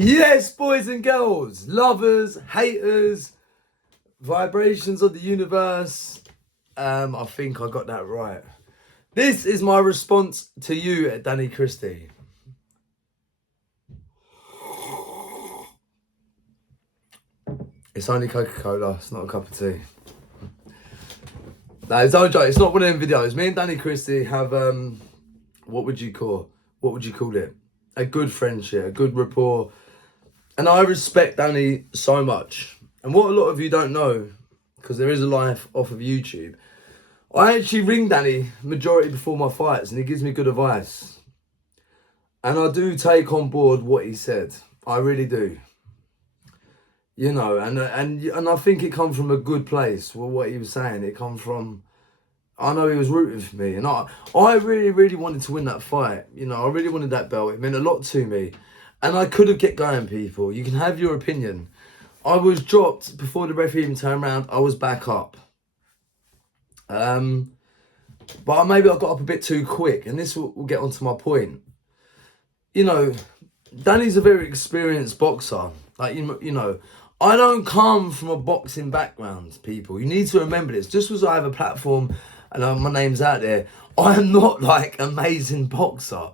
Yes, boys and girls, lovers, haters, vibrations of the universe. I think I got that right. This is my response to you, Danny Christie. It's only Coca-Cola, it's not a cup of tea. No, it's no joke, it's not one of them videos. Me and Danny Christie have, what would you call it? A good friendship, a good rapport. And I respect Danny so much. And what a lot of you don't know, because there is a life off of YouTube, I actually ring Danny majority before my fights and he gives me good advice. And I do take on board what he said. I really do. You know, and I think it come from a good place. Well, what he was saying, it come from, I know he was rooting for me. And I really, really wanted to win that fight. You know, I really wanted that belt. It meant a lot to me. And I could have kept going, people. You can have your opinion. I was dropped before the referee even turned around. I was back up. But maybe I got up a bit too quick. And this will get onto my point. You know, Danny's a very experienced boxer. Like, you know, I don't come from a boxing background, people. You need to remember this. Just because I have a platform and my name's out there, I am not like amazing boxer.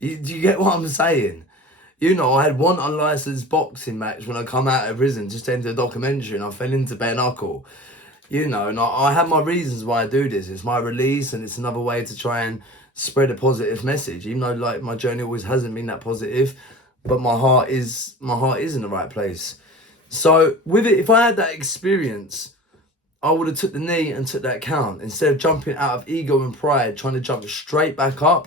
Do you get what I'm saying? You know, I had one unlicensed boxing match when I come out of prison, just to enter a documentary, and I fell into bare knuckle. You know, and I have my reasons why I do this. It's my release, and it's another way to try and spread a positive message. Even though, like, my journey always hasn't been that positive, but my heart is in the right place. So with it, if I had that experience, I would have took the knee and took that count instead of jumping out of ego and pride, trying to jump straight back up.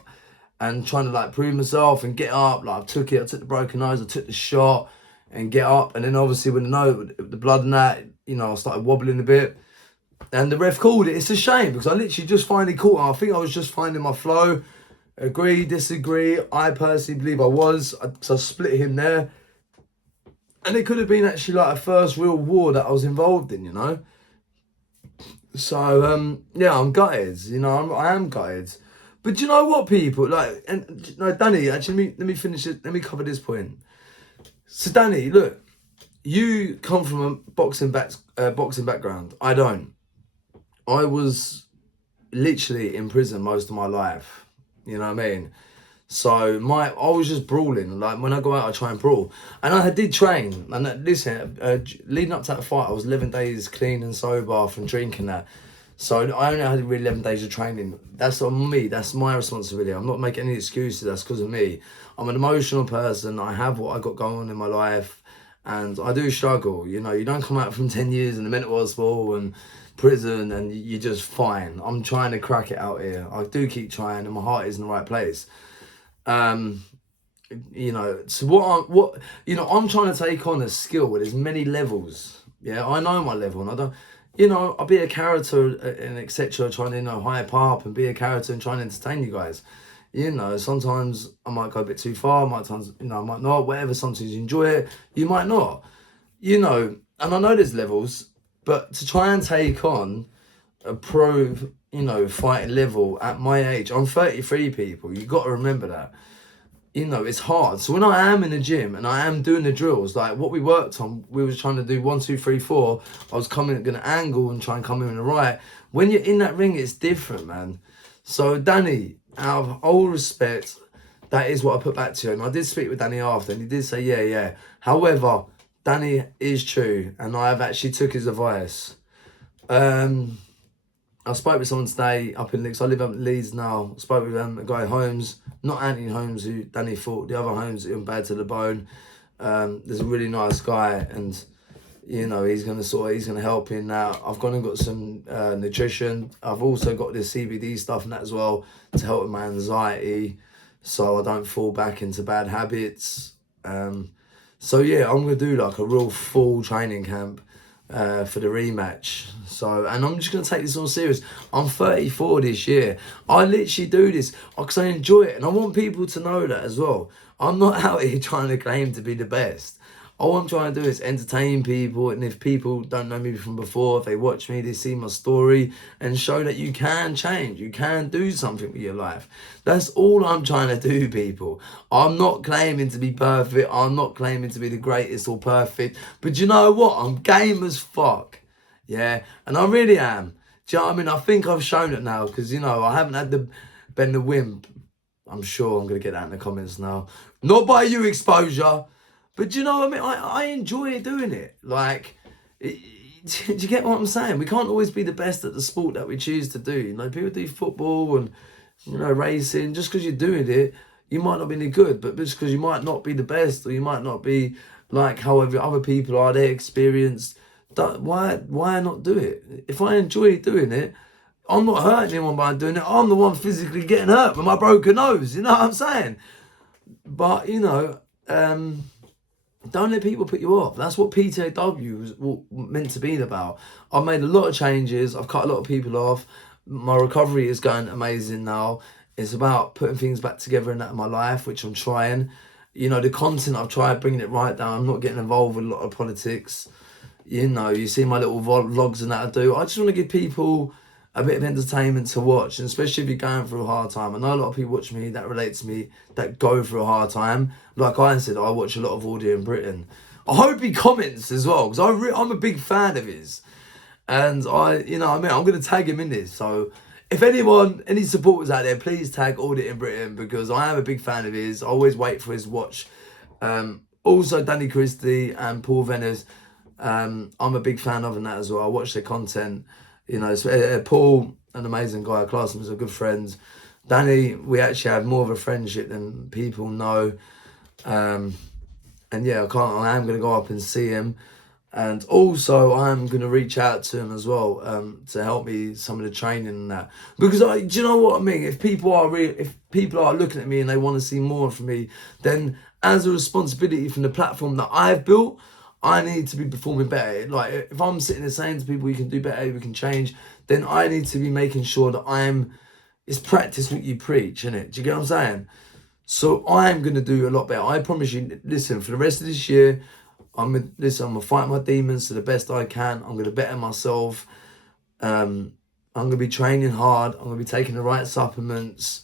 And trying to like prove myself and get up. Like I took the broken nose, I took the shot and get up. And then obviously with the blood and that, you know, I started wobbling a bit. And the ref called it. It's a shame because I literally just finally caught him. I think I was just finding my flow. Agree, disagree. I personally believe I was. So I split him there. And it could have been actually like a first real war that I was involved in, you know. So, yeah, I'm gutted. You know, I am gutted. But do you know what, people? Like, and no, Danny, actually, let me finish it. Let me cover this point. So, Danny, look, you come from a boxing background. I don't. I was literally in prison most of my life. You know what I mean? So I was just brawling. Like when I go out, I try and brawl. And I did train. And listen, leading up to that fight, I was 11 days clean and sober from drinking that. So I only had really 11 days of training. That's on me. That's my responsibility. I'm not making any excuses. That's because of me. I'm an emotional person. I have what I got going on in my life. And I do struggle. You know, you don't come out from 10 years in the mental hospital and prison and you're just fine. I'm trying to crack it out here. I do keep trying and my heart is in the right place. You know, so I'm trying to take on a skill where there's many levels. Yeah, I know my level and I don't... You know, I'll be a character and etc. Trying to, you know, hype up and be a character and trying to entertain you guys. You know, sometimes I might go a bit too far. Sometimes, you know, I might not. Whatever, sometimes you enjoy it. You might not. You know, and I know there's levels. But to try and take on a pro, you know, fighting level at my age. I'm 33, people. You got to remember that. You know, it's hard. So when I am in the gym and I am doing the drills, like what we worked on, we was trying to do 1, 2, 3, 4. I was going to angle and try and come in the right. When you're in that ring, it's different, man. So Danny, out of all respect, that is what I put back to you. And I did speak with Danny after, and he did say, yeah. However, Danny is true, and I have actually took his advice. I spoke with someone today up in Leeds. I live up in Leeds now. I spoke with a guy Holmes, not Anthony Holmes, who Danny fought. The other Holmes, who bad to the bone. There's a really nice guy, and you know he's gonna help in that. I've gone and got some nutrition. I've also got this CBD stuff and that as well to help with my anxiety, so I don't fall back into bad habits. So yeah, I'm gonna do like a real full training camp. For the rematch. So, and I'm just going to take this all serious. I'm 34 this year. I literally do this because I enjoy it. And I want people to know that as well. I'm not out here trying to claim to be the best. All I'm trying to do is entertain people, and if people don't know me from before, if they watch me, they see my story, and show that you can change, you can do something with your life. That's all I'm trying to do, people. I'm not claiming to be perfect, I'm not claiming to be the greatest or perfect, but you know what? I'm game as fuck, yeah, and I really am. Do you know what I mean? I think I've shown it now, because, you know, I haven't had the bend the wimp. I'm sure I'm going to get that in the comments now. Not by you, Exposure. But do you know what I mean? I enjoy doing it. Like, do you get what I'm saying? We can't always be the best at the sport that we choose to do. You know, people do football and, you know, racing. Just because you're doing it, you might not be any good. But just because you might not be the best, or you might not be like however other people are, they're experienced. Why not do it? If I enjoy doing it, I'm not hurting anyone by doing it. I'm the one physically getting hurt with my broken nose. You know what I'm saying? But, you know, don't let people put you off. That's what PTAW was meant to be about. I've made a lot of changes. I've cut a lot of people off. My recovery is going amazing now. It's about putting things back together in that in my life, which I'm trying. You know, the content, I've tried bringing it right down. I'm not getting involved with a lot of politics. You know, you see my little vlogs and that I do. I just want to give people a bit of entertainment to watch, and especially if you're going through a hard time. I know a lot of people watch me that relate to me, that go through a hard time. Like I said, I watch a lot of audio in Britain. I hope he comments as well, because I'm a big fan of his. And you know what I mean, I'm going to tag him in this. So if anyone, any supporters out there, please tag Audit in Britain, because I am a big fan of his. I always wait for his watch. Also Danny Christie and Paul Venice, I'm a big fan of that as well. I watch their content. You know, Paul, an amazing guy, classmates are good friends. Danny, we actually have more of a friendship than people know. And yeah, I am going to go up and see him. And also, I'm going to reach out to him as well, to help me some of the training and that. Because do you know what I mean? If people are looking at me and they want to see more from me, then as a responsibility from the platform that I've built, I need to be performing better. Like, if I'm sitting there saying to people, you can do better, we can change, then I need to be making sure that it's practice what you preach, innit? Do you get what I'm saying? So I'm going to do a lot better. I promise you, listen, for the rest of this year, I'm going to fight my demons to the best I can. I'm going to better myself. I'm going to be training hard. I'm going to be taking the right supplements.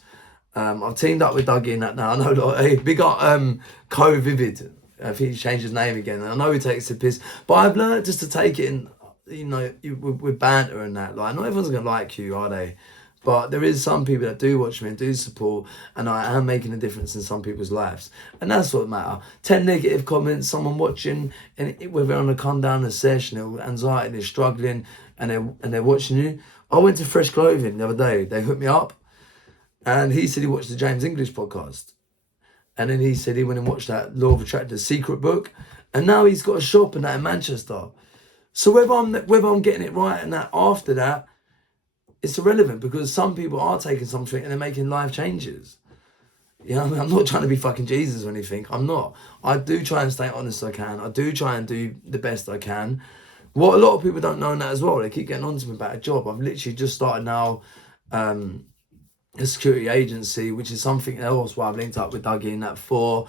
I've teamed up with Dougie in that now. I know, like, hey, big up Co Vivid. I think he changed his name again. I know he takes the piss, but I've learned just to take it in, you know, with banter and that. Like, not everyone's going to like you, are they? But there is some people that do watch me and do support, and I am making a difference in some people's lives. And that's what matters. 10 negative comments, someone watching, and whether they're on a come down a session, or anxiety, they're struggling, and they're watching you. I went to Fresh Clothing the other day. They hooked me up, and he said he watched the James English podcast. And then he said he went and watched that Law of Attractor's secret book. And now he's got a shop and that in Manchester. So whether I'm getting it right and that after that, it's irrelevant, because some people are taking something and they're making life changes. You know what I mean? I'm not trying to be fucking Jesus or anything. I'm not. I do try and stay honest as I can. I do try and do the best I can. What a lot of people don't know that as well, they keep getting on to me about a job. I've literally just started now, a security agency, which is something else where I've linked up with Dougie and that for.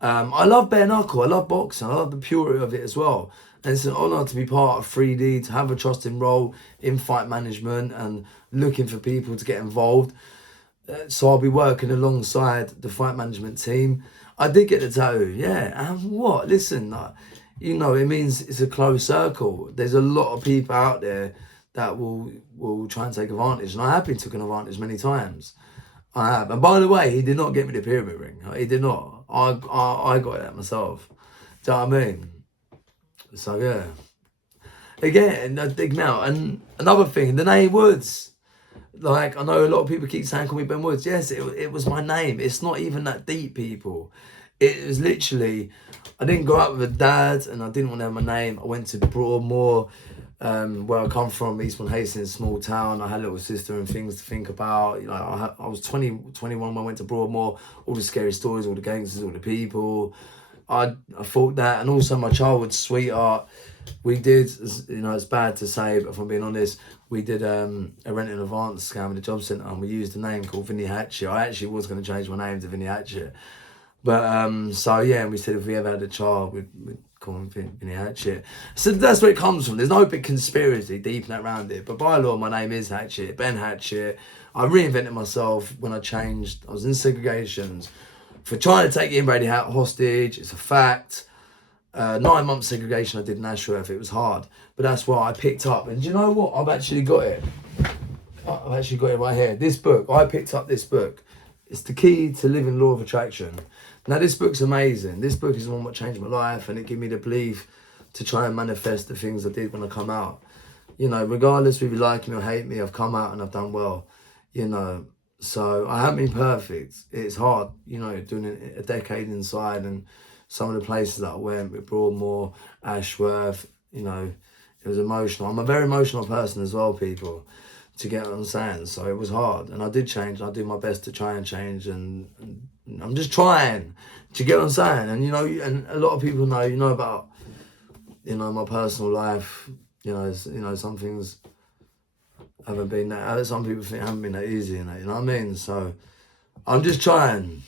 I love bare knuckle, I love boxing, I love the purity of it as well. And it's an honour to be part of 3D, to have a trusting role in fight management and looking for people to get involved. So I'll be working alongside the fight management team. I did get the tattoo, yeah, and what? Listen, you know, it means it's a closed circle. There's a lot of people out there that will try and take advantage, and I have been taken advantage many times. I have. And by the way, he did not get me the pyramid ring. He did not. I got that myself. Do you know what I mean? So yeah. Again, I dig now. And another thing, the name Woods. Like, I know a lot of people keep saying, call me Ben Woods. Yes, it was my name. It's not even that deep, people. It was literally, I didn't grow up with a dad, and I didn't want to have my name. I went to Broadmoor, where I come from, Eastbourne Hastings, small town. I had a little sister and things to think about. You know, I was 21 when I went to Broadmoor. All the scary stories, all the gangsters, all the people. I thought that, and also my childhood sweetheart. We did, you know, it's bad to say, but if I'm being honest, we did a rent in advance scam in the job centre, and we used a name called Vinny Hatchet. I actually was going to change my name to Vinny Hatchet. But, so yeah, and we said if we ever had a child, we'd Come on, Vinny Hatchet. So that's where it comes from. There's no big conspiracy deep around it. But by law, my name is Hatchet, Ben Hatchet. I reinvented myself when I changed. I was in segregations for trying to take inbreeding hostage. It's a fact. 9 months segregation I did in Ashworth. It was hard. But that's what I picked up. And do you know what? I've actually got it. I've actually got it right here. This book. I picked up this book. It's the key to living law of attraction. Now, this book's amazing. This book is the one that changed my life, and it gave me the belief to try and manifest the things I did when I come out. You know, regardless if you like me or hate me, I've come out and I've done well. You know, so I haven't been perfect. It's hard, you know, doing a decade inside, and some of the places that I went with Broadmoor, Ashworth, you know, it was emotional. I'm a very emotional person as well, people, to get what I'm saying. So it was hard, and I did change. I do my best to try and change, and I'm just trying to get what I'm saying. And, you know, and a lot of people know, you know, about, you know, my personal life. You know, some things haven't been that, some people think haven't been that easy, and that, you know what I mean? So I'm just trying.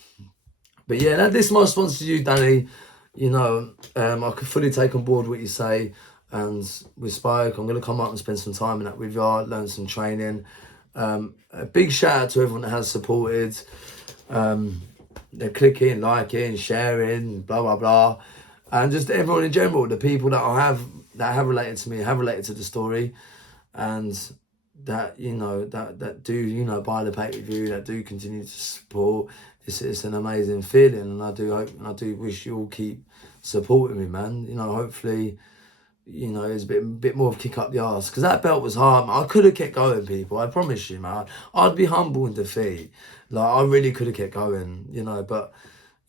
But yeah, this is my response to you, Danny. You know, I could fully take on board what you say, and we spoke. I'm going to come up and spend some time in that with you, learn some training. A big shout out to everyone that has supported. They're clicking, liking, sharing, blah, blah, blah. And just everyone in general, the people that have related to me, have related to the story, and that, you know, that do, you know, buy the pay-per-view, that do continue to support. It's an amazing feeling, and I do hope, and I do wish you all keep supporting me, man. You know, hopefully, you know, it's a bit more of a kick up the arse, because that belt was hard, man. I could have kept going, people. I promise you, man. I'd be humble in defeat. Like, I really could have kept going, you know. But,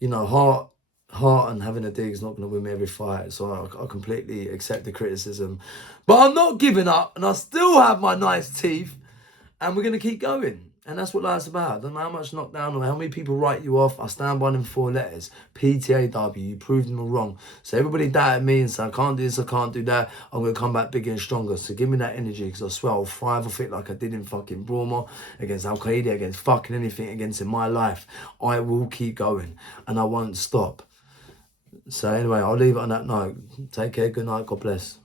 you know, heart and having a dig is not going to win me every fight. So I completely accept the criticism. But I'm not giving up, and I still have my nice teeth, and we're going to keep going. And that's what life's about. I don't know how much knockdown or how many people write you off. I stand by them 4 letters. PTAW. You proved them all wrong. So everybody doubted me and said, I can't do this, I can't do that. I'm going to come back bigger and stronger. So give me that energy, because I swear I'll thrive off it like I did in fucking Broadmoor, against Al Qaeda, against fucking anything against in my life. I will keep going, and I won't stop. So anyway, I'll leave it on that note. Take care. Good night. God bless.